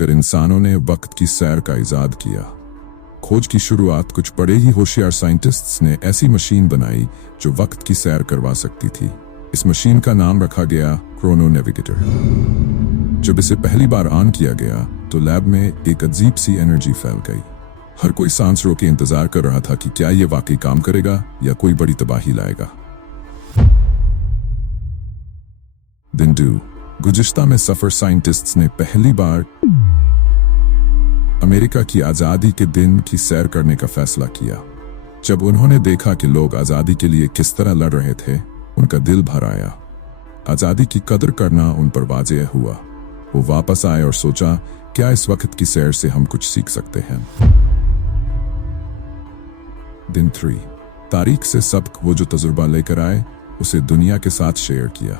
मगर इंसानों ने वक्त की सैर का इजाद किया। खोज की शुरुआत कुछ बड़े ही होशियार साइंटिस्ट्स ने ऐसी मशीन बनाई जो वक्त की सैर करवा सकती थी। इस मशीन का नाम रखा गया क्रोनो नेविगेटर। जब इसे पहली बार ऑन किया गया तो लैब में एक अजीब सी एनर्जी फैल गई। हर कोई सांस रोके इंतजार कर रहा था कि क्या यह वाकई काम करेगा या कोई बड़ी तबाही लाएगा। दिन 2 गुज़िश्ता में सफर साइंटिस्ट्स ने पहली बार अमेरिका की आज़ादी के दिन की सैर करने का फैसला किया। जब उन्होंने देखा कि लोग आज़ादी के लिए किस तरह लड़ रहे थे, उनका दिल भर आया। आज़ादी की कदर करना उन पर वाज़ेह हुआ। वो वापस आए और सोचा, क्या इस वक्त की सैर से हम कुछ सीख सकते हैं। दिन 3 तारीख से सबक वो जो तजुर्बा लेकर आए उसे दुनिया के साथ शेयर किया।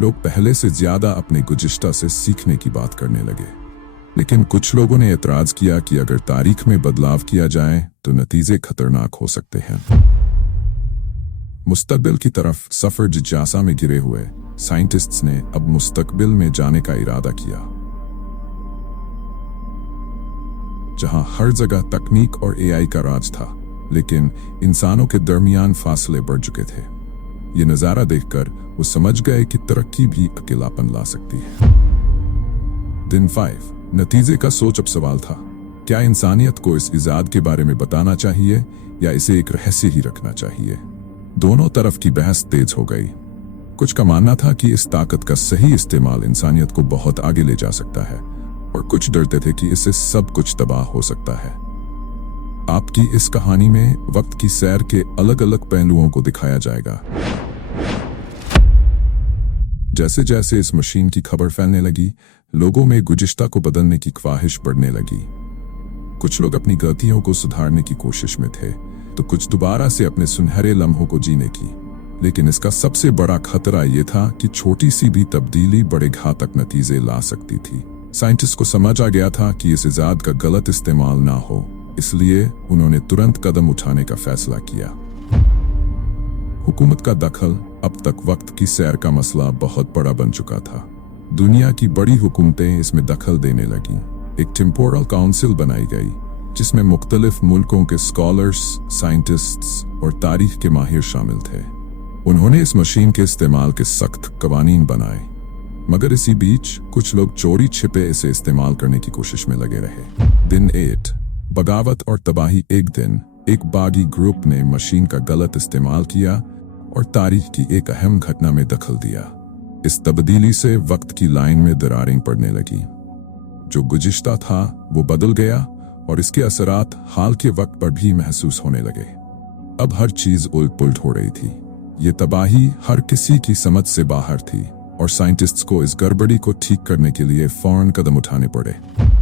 लोग पहले से ज्यादा अपने गुज़िश्ता से सीखने की बात करने लगे, लेकिन कुछ लोगों ने एतराज किया कि अगर तारीख में बदलाव किया जाए तो नतीजे खतरनाक हो सकते हैं। मुस्तकबिल की तरफ सफर जिज्ञासा में घिरे हुए साइंटिस्ट्स ने अब मुस्तकबिल में जाने का इरादा किया, जहां हर जगह तकनीक और एआई का राज था, लेकिन इंसानों के दरमियान फासले बढ़ चुके थे। ये नजारा देखकर वो समझ गए कि तरक्की भी अकेलापन ला सकती है। दिन 5 नतीजे का सोच अब सवाल था, क्या इंसानियत को इस इजाद के बारे में बताना चाहिए या इसे एक रहस्य ही रखना चाहिए। दोनों तरफ की बहस तेज हो गई। कुछ का मानना था कि इस ताकत का सही इस्तेमाल इंसानियत को बहुत आगे ले जा सकता है, और कुछ डरते थे कि इससे सब कुछ तबाह हो सकता है। आपकी इस कहानी में वक्त की सैर के अलग अलग पहलुओं को दिखाया जाएगा। जैसे जैसे इस मशीन की खबर फैलने लगी, लोगों में गुज़िश्ता को बदलने की ख्वाहिश बढ़ने लगी। कुछ लोग अपनी गलतियों को सुधारने की कोशिश में थे, तो कुछ दोबारा से अपने सुनहरे लम्हों को जीने की। लेकिन इसका सबसे बड़ा खतरा यह था कि छोटी सी भी तब्दीली बड़े घातक नतीजे ला सकती थी। साइंटिस्ट को समझ आ गया था कि इस इजाद का गलत इस्तेमाल ना हो, इसलिए उन्होंने तुरंत कदम उठाने का फैसला किया। हुकूमत का दखल अब तक वक्त की सैर का मसला बहुत बड़ा बन चुका था। दुनिया की बड़ी हुकूमतें इसमें दखल देने लगी। एक टेम्पोरल काउंसिल बनाई गई, जिसमें मुख्तलिफ मुल्कों के स्कॉलर्स, साइंटिस्ट्स और तारीख के माहिर शामिल थे। उन्होंने इस मशीन के इस्तेमाल के सख्त कवानीन बनाए, मगर इसी बीच कुछ लोग चोरी छिपे इसे इस्तेमाल करने की कोशिश में लगे रहे। दिन 8 बगावत और तबाही। एक दिन एक बागी ग्रुप ने मशीन का गलत इस्तेमाल किया और तारीख की एक अहम घटना में दखल दिया। इस तब्दीली से वक्त की लाइन में दरारें पड़ने लगी। जो गुज़िश्ता था वो बदल गया और इसके असरात हाल के वक्त पर भी महसूस होने लगे। अब हर चीज उलट पुलट हो रही थी। ये तबाही हर किसी की समझ से बाहर थी और साइंटिस्ट्स को इस गड़बड़ी को ठीक करने के लिए फौरन कदम उठाने पड़े।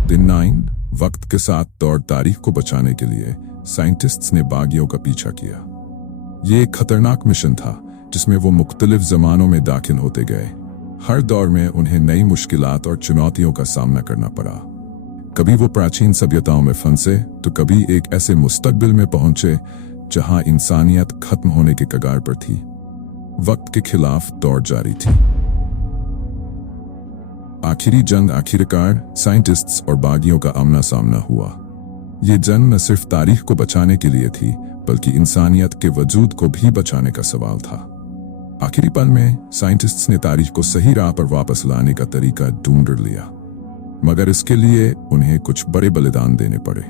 दिन 9 वक्त के साथ दौड़। तारीख को बचाने के लिए साइंटिस्ट्स ने बागियों का पीछा किया। ये एक खतरनाक मिशन था जिसमें वो मुख्तलिफ ज़मानों में दाखिल होते गए। हर दौर में उन्हें नई मुश्किलात और चुनौतियों का सामना करना पड़ा। कभी वो प्राचीन सभ्यताओं में फंसे तो कभी एक ऐसे मुस्तकबिल में पहुंचे जहां इंसानियत खत्म होने के कगार पर थी। वक्त के खिलाफ दौड़ जारी थी। आखिरी जंग आखिरकार साइंटिस्ट्स और बागियों का आमना सामना हुआ। ये जंग न सिर्फ तारीख को बचाने के लिए थी, बल्कि इंसानियत के वजूद को भी बचाने का सवाल था। आखिरी पल में साइंटिस्ट्स ने तारीख को सही राह पर वापस लाने का तरीका ढूंढ लिया, मगर इसके लिए उन्हें कुछ बड़े बलिदान देने पड़े।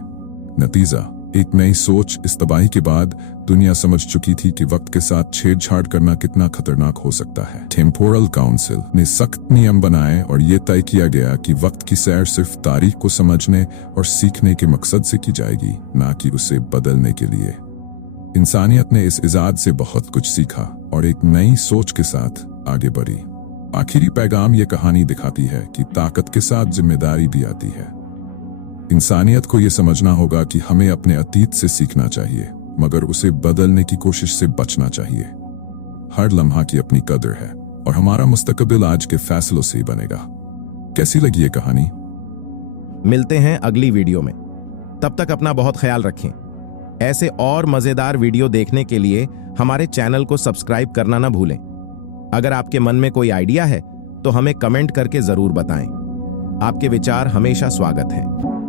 नतीजा एक नई सोच। इस तबाही के बाद दुनिया समझ चुकी थी कि वक्त के साथ छेड़छाड़ करना कितना खतरनाक हो सकता है। टेम्पोरल काउंसिल ने सख्त नियम बनाए और ये तय किया गया कि वक्त की सैर सिर्फ तारीख को समझने और सीखने के मकसद से की जाएगी, ना कि उसे बदलने के लिए। इंसानियत ने इस इजाद से बहुत कुछ सीखा और एक नई सोच के साथ आगे बढ़ी। आखिरी पैगाम ये कहानी दिखाती है कि ताकत के साथ जिम्मेदारी भी आती है। इंसानियत को यह समझना होगा कि हमें अपने अतीत से सीखना चाहिए, मगर उसे बदलने की कोशिश से बचना चाहिए। हर लम्हा की अपनी कदर है और हमारा मुस्तकबिल आज के फैसलों से ही बनेगा। कैसी लगी ये कहानी? मिलते हैं अगली वीडियो में। तब तक अपना बहुत ख्याल रखें। ऐसे और मजेदार वीडियो देखने के लिए हमारे चैनल को सब्सक्राइब करना ना भूलें। अगर आपके मन में कोई आइडिया है तो हमें कमेंट करके जरूर बताएं। आपके विचार हमेशा स्वागत हैं।